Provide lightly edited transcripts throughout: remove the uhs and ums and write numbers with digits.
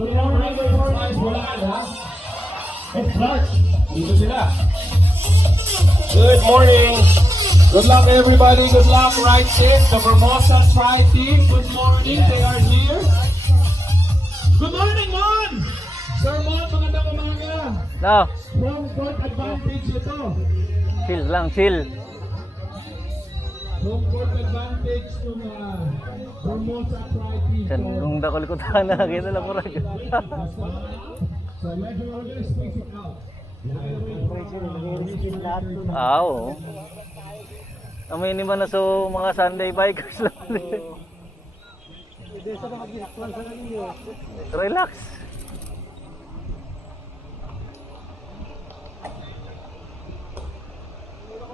Good morning, good morning. Wala ka na? It's Clark. Dito sila. Good morning. Good luck everybody. Good luck. Right six. The Formosa Tri Team. Good morning. They are here. Good morning, Mon! Sir Mon, magandang umaga. No, From court advantage ito. chill lang, chill. Home court advantage ng Formosa Tri Team. Yan, nung dakol ko tayo nakakita lang ko rin. So medyo we're gonna space it out. Oo. Amoy ni man na so mga Sunday bikers lang. Relax.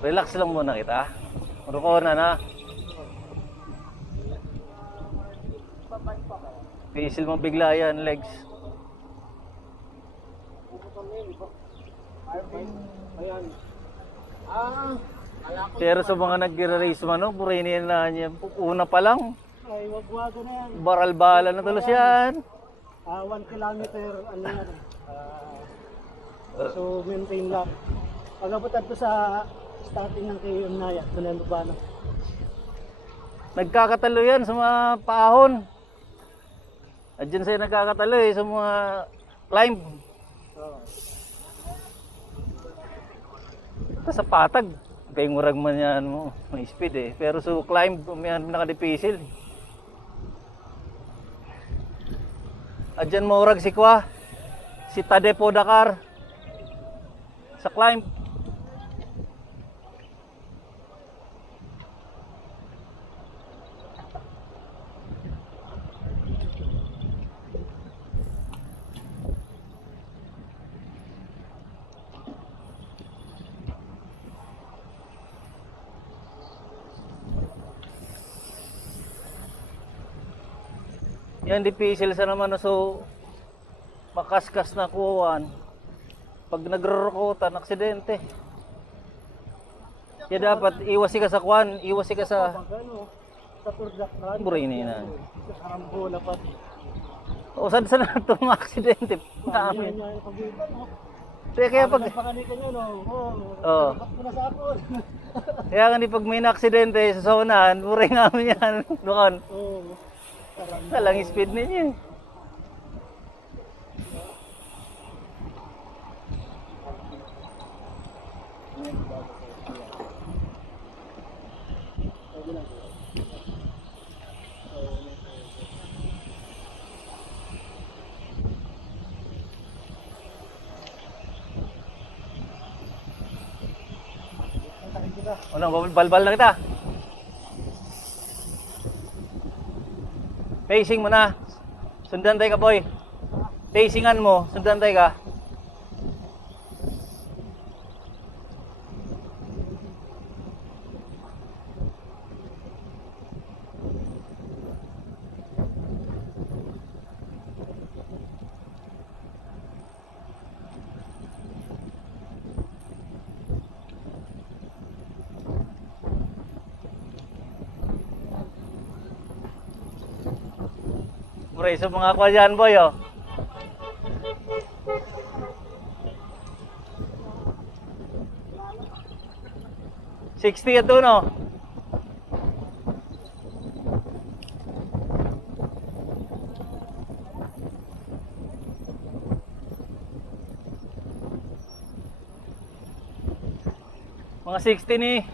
Relax lang muna kita. Ruko na. Pisil mo bigla yan, legs. Pero sa mga nag-race man, no, purinin na niya. Una pa lang, Ay, wag-wago na yan. baral-bala na tulos yan. 1 kilometer, ano yan. So, maintain lang. Pag nabutan ko sa starting ng KM Naya, tunan ba na? Nagkakatalo yan sa mga paahon. At dyan sa'yo nagkakatalo sa mga climb. Sa patag, kaya ngurag man yan mo, may speed Pero sa climb, may nakadipisil. At dyan maurag si Kwa, si Tadepo Dakar. Sa climb. Yan dipisil sa naman so makaskas na kuwan. Pag nagrorokotan, aksidente. Kaya dapat iwasi ka sa kuwan, iwasi ka sa Ano, sa Turdakran. burini na. Sa Karambola pa. O saan na ito mga aksidente? Ano yan yung pag-ibig mo? Kaya pag Pakanika nyo, no? Oo. Ba't mo na sa ako? kaya nga pag may na-aksidente sa saunahan, buray namin yan. Doon. Oo. Talang speed ninyo. Unang balbal na kita. Pacing mo na. Sundan tayo ka, boy. Pacingan mo, sundan tayo ka. Pre, sa mga kwa dyan, boy, 60 ito, no? Mga 60 ni